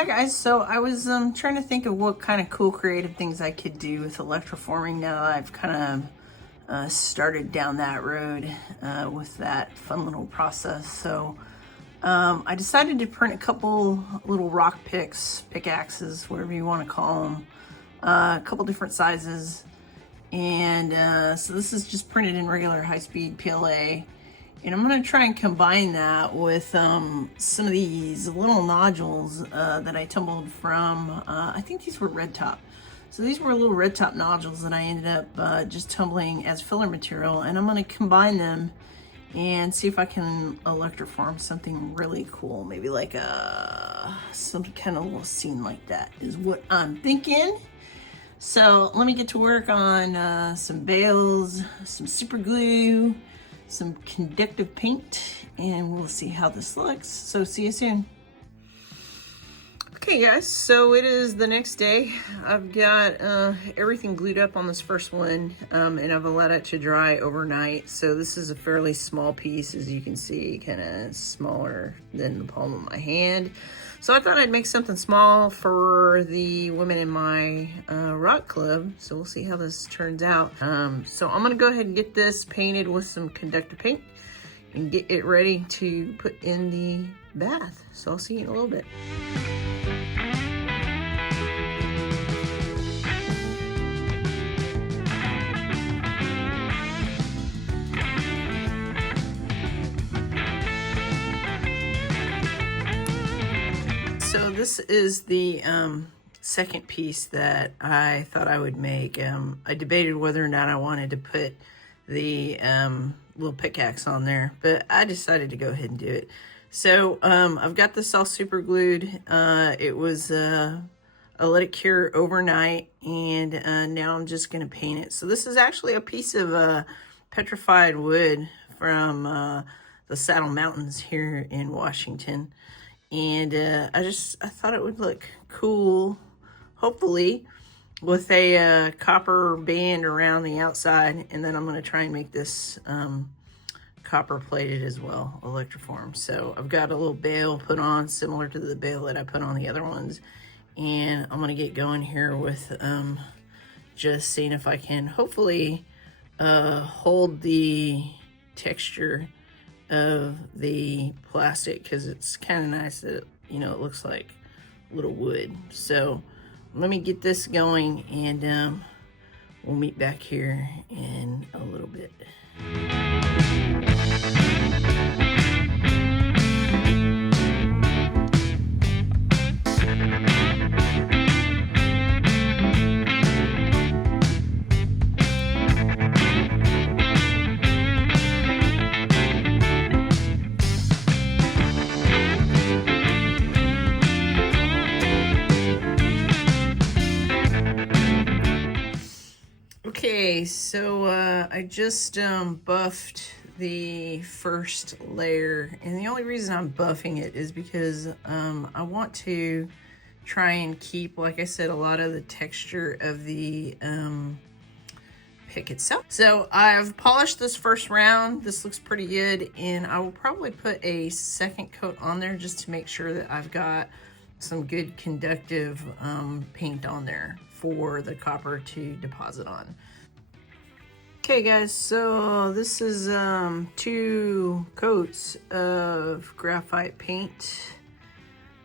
Hi guys, so I was trying to think of what kind of cool creative things I could do with electroforming now that I've kind of started down that road with that fun little process. So I decided to print a couple little rock pickaxes, whatever you want to call them, a couple different sizes. And so this is just printed in regular high-speed PLA. And I'm gonna try and combine that with some of these little nodules that I tumbled from, I think these were red top. So these were little red top nodules that I ended up just tumbling as filler material, and I'm gonna combine them and see if I can electroform something really cool. Maybe like some kind of little scene like that is what I'm thinking. So let me get to work on some bales, some super glue, some conductive paint, and we'll see how this looks. So see you soon. Okay guys, so it is the next day. I've got everything glued up on this first one, and I've allowed it to dry overnight. So this is a fairly small piece, as you can see, kind of smaller than the palm of my hand. So I thought I'd make something small for the women in my rock club. So we'll see how this turns out. So I'm gonna go ahead and get this painted with some conductive paint and get it ready to put in the bath. So I'll see you in a little bit. So this is the second piece that I thought I would make. I debated whether or not I wanted to put the little pickaxe on there, but I decided to go ahead and do it. So I've got this all super glued. It was, I let it cure overnight, and now I'm just gonna paint it. So this is actually a piece of petrified wood from the Saddle Mountains here in Washington. And I thought it would look cool, hopefully, with a copper band around the outside. And then I'm going to try and make this copper plated as well, electroform. So I've got a little bale put on, similar to the bale that I put on the other ones. And I'm going to get going here with just seeing if I can hopefully hold the texture of the plastic, because it's kind of nice that, you know, it looks like little wood. So let me get this going, and we'll meet back here in a little bit. Okay, so I just buffed the first layer, and the only reason I'm buffing it is because I want to try and keep, like I said, a lot of the texture of the pick itself. So I've polished this first round. This looks pretty good, and I will probably put a second coat on there just to make sure that I've got some good conductive paint on there for the copper to deposit on. Okay guys, so this is 2 coats of graphite paint,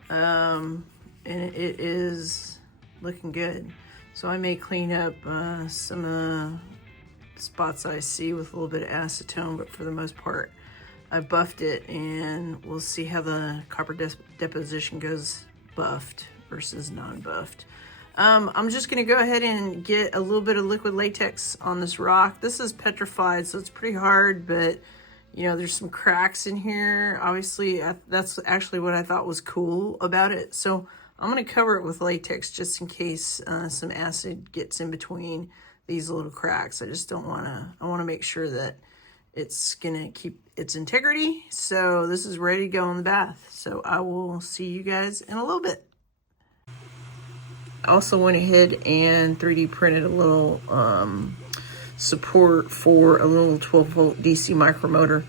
and it is looking good. So I may clean up some spots I see with a little bit of acetone, but for the most part I buffed it, and we'll see how the copper deposition goes buffed versus non-buffed. I'm just gonna go ahead and get a little bit of liquid latex on this rock. This is petrified, so it's pretty hard, but you know, there's some cracks in here. Obviously, that's actually what I thought was cool about it. So I'm gonna cover it with latex just in case some acid gets in between these little cracks. I just don't wanna, I wanna make sure that it's gonna keep its integrity. So this is ready to go in the bath. So I will see you guys in a little bit. I also went ahead and 3D printed a little support for a little 12-volt DC micromotor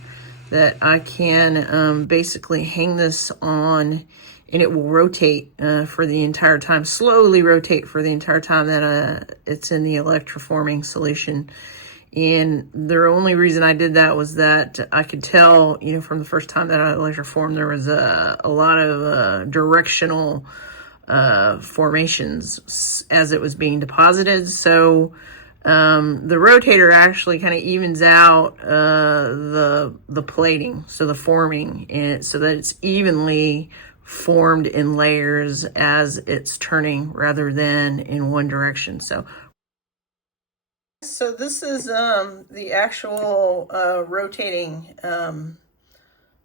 that I can basically hang this on and it will rotate for the entire time, slowly rotate for the entire time that it's in the electroforming solution. And the only reason I did that was that I could tell, you know, from the first time that I electroformed, there was a lot of directional formations as it was being deposited. So the rotator actually kind of evens out the plating, so the forming, and so that it's evenly formed in layers as it's turning rather than in one direction. So this is the actual rotating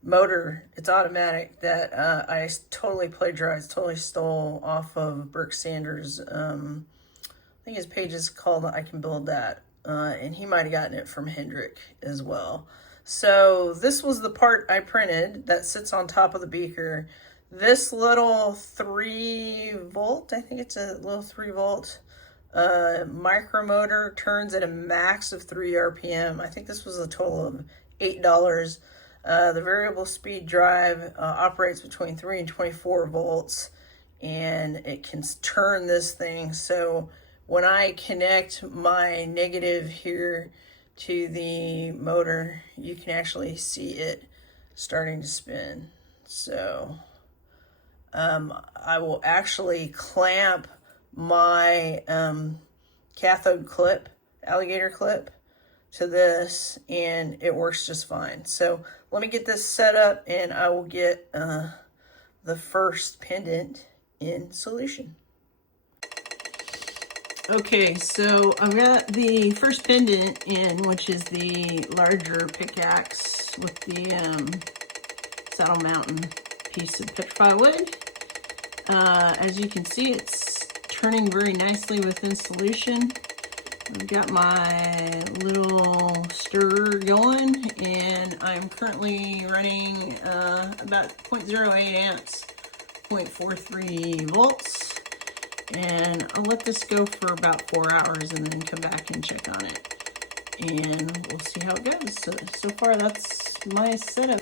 motor. It's automatic that I totally plagiarized, totally stole off of Burke Sanders. I think his page is called I Can Build That, and he might have gotten it from Hendrick as well. So this was the part I printed that sits on top of the beaker. This little 3 volt, I think it's a little 3 volt micromotor, turns at a max of 3 RPM. I think this was a total of $8. The variable speed drive operates between 3 and 24 volts, and it can turn this thing. So when I connect my negative here to the motor, you can actually see it starting to spin. So I will actually clamp my cathode clip, alligator clip, to this, and it works just fine. So let me get this set up, and I will get the first pendant in solution. Okay, so I've got the first pendant in, which is the larger pickaxe with the Saddle Mountain piece of petrified wood. As you can see, it's turning very nicely within solution. I've got my little stirrer going, and I'm currently running about 0.08 amps, 0.43 volts. And I'll let this go for about 4 hours and then come back and check on it. And we'll see how it goes. So far, that's my setup.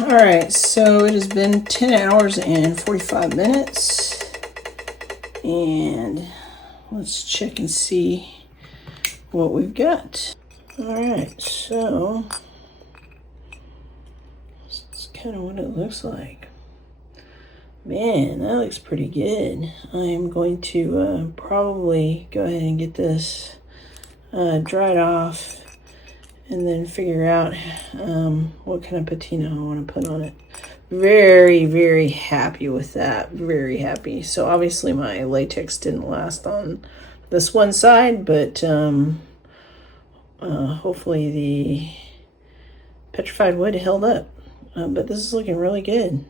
All right, so it has been 10 hours and 45 minutes. And let's check and see what we've got. All right, so that's kind of what it looks like. Man, that looks pretty good. I'm going to probably go ahead and get this dried off and then figure out what kind of patina I want to put on it. Very, very happy with that. Very happy. So obviously my latex didn't last on this one side, but hopefully the petrified wood held up. But this is looking really good.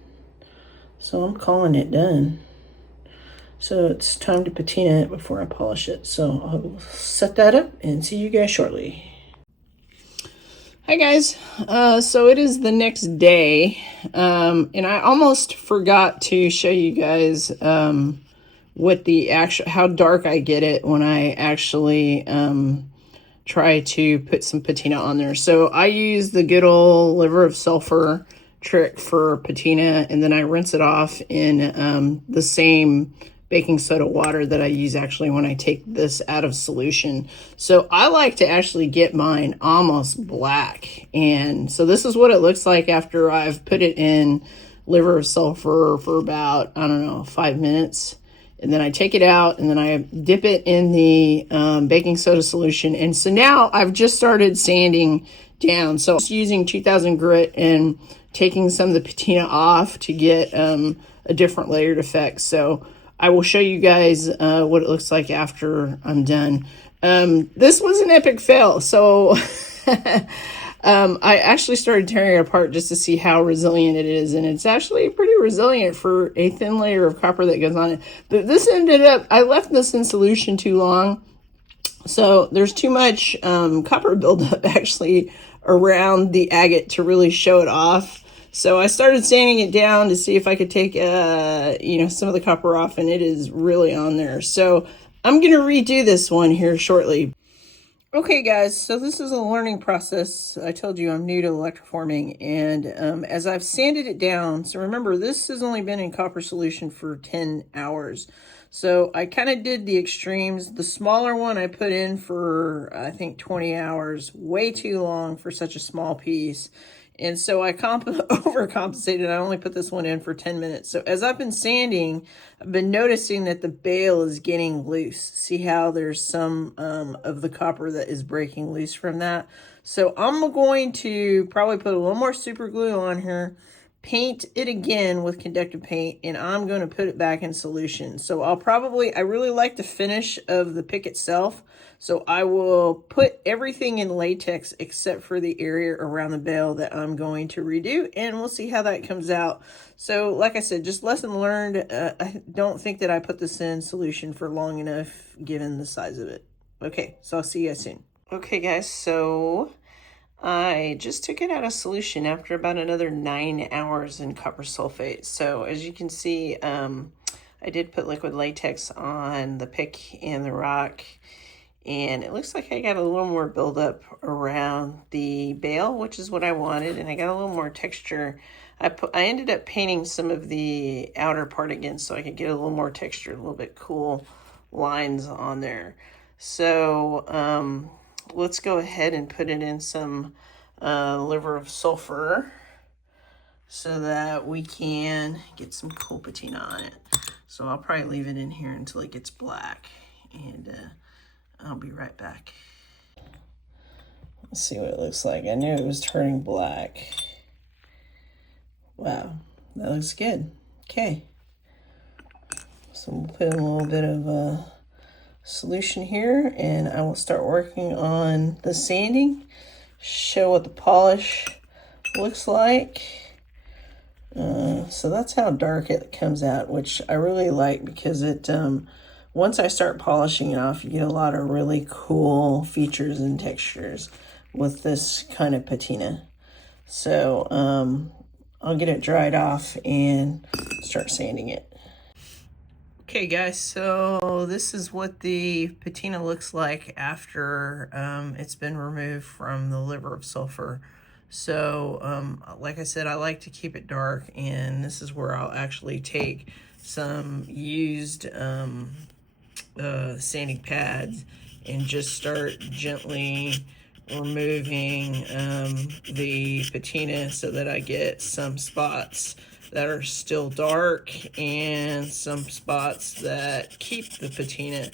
So I'm calling it done. So it's time to patina it before I polish it. So I'll set that up and see you guys shortly. Hi guys, so it is the next day, and I almost forgot to show you guys what the actual, how dark I get it when I actually try to put some patina on there. So I use the good old liver of sulfur trick for patina, and then I rinse it off in the same baking soda water that I use actually when I take this out of solution. So I like to actually get mine almost black, and so this is what it looks like after I've put it in liver of sulfur for about, I don't know, 5 minutes. And then I take it out and then I dip it in the baking soda solution. And so now I've just started sanding down. So I'm just using 2000 grit and taking some of the patina off to get a different layered effect. So I will show you guys what it looks like after I'm done. This was an epic fail. So I actually started tearing it apart just to see how resilient it is. And it's actually pretty resilient for a thin layer of copper that goes on it. But this ended up, I left this in solution too long. So there's too much copper buildup actually around the agate to really show it off. So I started sanding it down to see if I could take, some of the copper off, and it is really on there. So I'm going to redo this one here shortly. Okay guys, so this is a learning process. I told you I'm new to electroforming, and as I've sanded it down, so remember this has only been in copper solution for 10 hours. So I kind of did the extremes. The smaller one I put in for, I think, 20 hours, way too long for such a small piece. And so I overcompensated. I only put this one in for 10 minutes. So as I've been sanding, I've been noticing that the bale is getting loose. See how there's some of the copper that is breaking loose from that? So I'm going to probably put a little more super glue on here, paint it again with conductive paint, and I'm going to put it back in solution. So I really like the finish of the pick itself. So I will put everything in latex except for the area around the bale that I'm going to redo, and we'll see how that comes out. So like I said, just lesson learned. I don't think that I put this in solution for long enough given the size of it. Okay, so I'll see you guys soon. Okay guys, so I just took it out of solution after about another 9 hours in copper sulfate. So as you can see, I did put liquid latex on the pick and the rock, and it looks like I got a little more buildup around the bale, which is what I wanted, and I got a little more texture. I ended up painting some of the outer part again so I could get a little more texture, a little bit cool lines on there. So let's go ahead and put it in some liver of sulfur so that we can get some cool patina on it. So I'll probably leave it in here until it gets black, and I'll be right back. Let's see what it looks like. I knew it was turning black. Wow, that looks good. Okay, so we'll put in a little bit of solution here, and I will start working on the sanding, show what the polish looks like. So that's how dark it comes out, which I really like, because it once I start polishing it off, you get a lot of really cool features and textures with this kind of patina. So I'll get it dried off and start sanding it. Okay guys, so this is what the patina looks like after it's been removed from the liver of sulfur. So like I said, I like to keep it dark, and this is where I'll actually take some used sanding pads and just start gently removing the patina so that I get some spots that are still dark and some spots that keep the patina,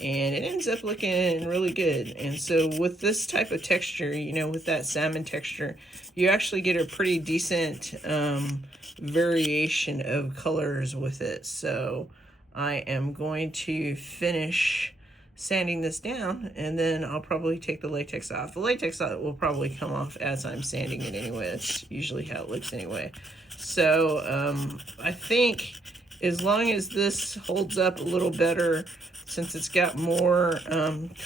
and it ends up looking really good. And so with this type of texture, you know, with that salmon texture, you actually get a pretty decent variation of colors with it. So I am going to finish sanding this down, and then I'll probably take the latex off. The latex will probably come off as I'm sanding it anyway. That's usually how it looks anyway. So I think as long as this holds up a little better, since it's got more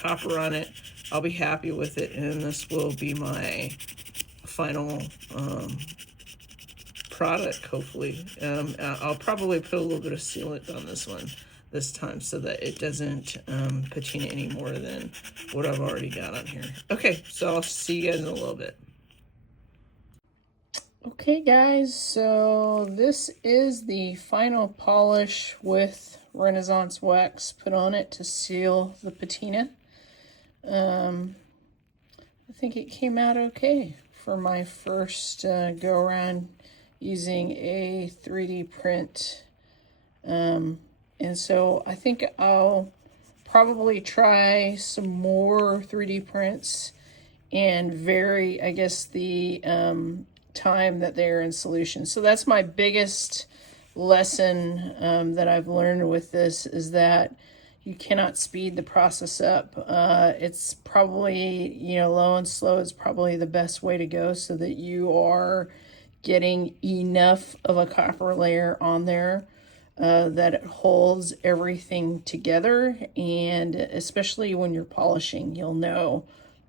copper on it, I'll be happy with it, and this will be my final product, hopefully. I'll probably put a little bit of sealant on this one this time so that it doesn't patina any more than what I've already got on here. Okay, so I'll see you guys in a little bit. Okay guys, so this is the final polish with Renaissance wax put on it to seal the patina. I think it came out okay for my first go around using a 3D print. And so I think I'll probably try some more 3D prints and vary, I guess, the time that they're in solution. So that's my biggest lesson that I've learned with this, is that you cannot speed the process up. It's probably, you know, low and slow is probably the best way to go, so that you are getting enough of a copper layer on there that it holds everything together. And especially when you're polishing, you'll know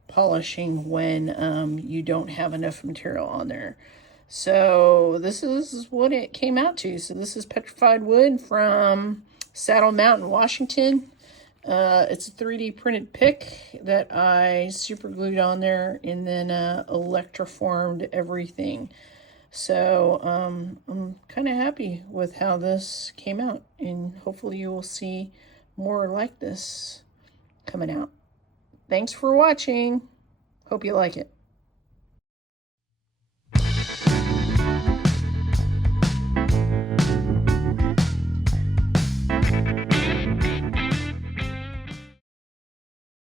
polishing when you don't have enough material on there. So this is what it came out to. So this is petrified wood from Saddle Mountain, Washington. It's a 3D printed pick that I super glued on there and then electroformed everything. So I'm kind of happy with how this came out, and hopefully you will see more like this coming out. Thanks for watching. Hope you like it.